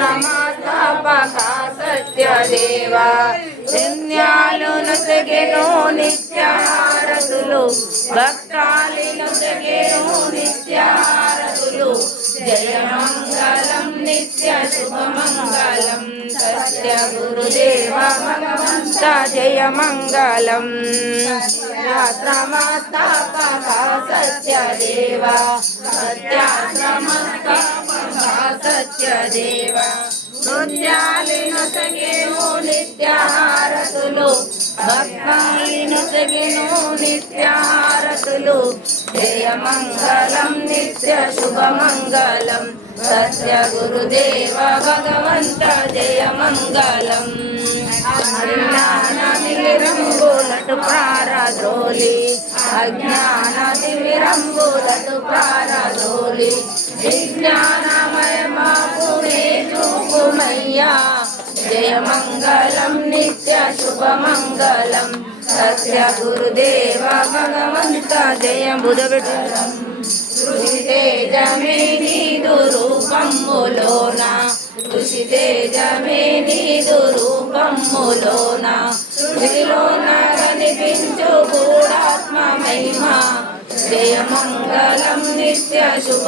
సత్యాశ్రమస్థాపక సత్యదేవా పుణ్యాలు నొసగెను నిత్యహారతులు భక్తాలి నొసగెను నిత్యహారతులు జయమంగళం నిత్య శుభమంగళం సత్య గురుదేవ భగవంత జయమంగళం సత్యాశ్రమస్థాపక సత్యదేవా సత్యాశ్రమస్థాపక సత్యదేవా పుణ్యాలి నొసగెను నిత్యహారతులు భక్తాలి నొసగెను నిత్యహారతులు జయమంగళం నిత్య శుభమంగళం సత్య గురుదేవ భగవంత జయమంగళం అజ్ఞానతిమిరంబులటు ప్రారద్రోలి అజ్ఞానతి విరంబులటు ప్రారద్రోలి విజ్ఞానమయమాపునే చూపుమయ్యా జయమంగళం నిత్య శుభమంగళం సత్య గురుదేవ భగవంత జయ బుధబెట్టం కృషి తేజమే నీదు రూపములోన కృషి తేజమే నీదు రూపములోన కృషిలోన కనిపించు గూఢాత్మ మహిమ జయమంగళం నిత్య శుభ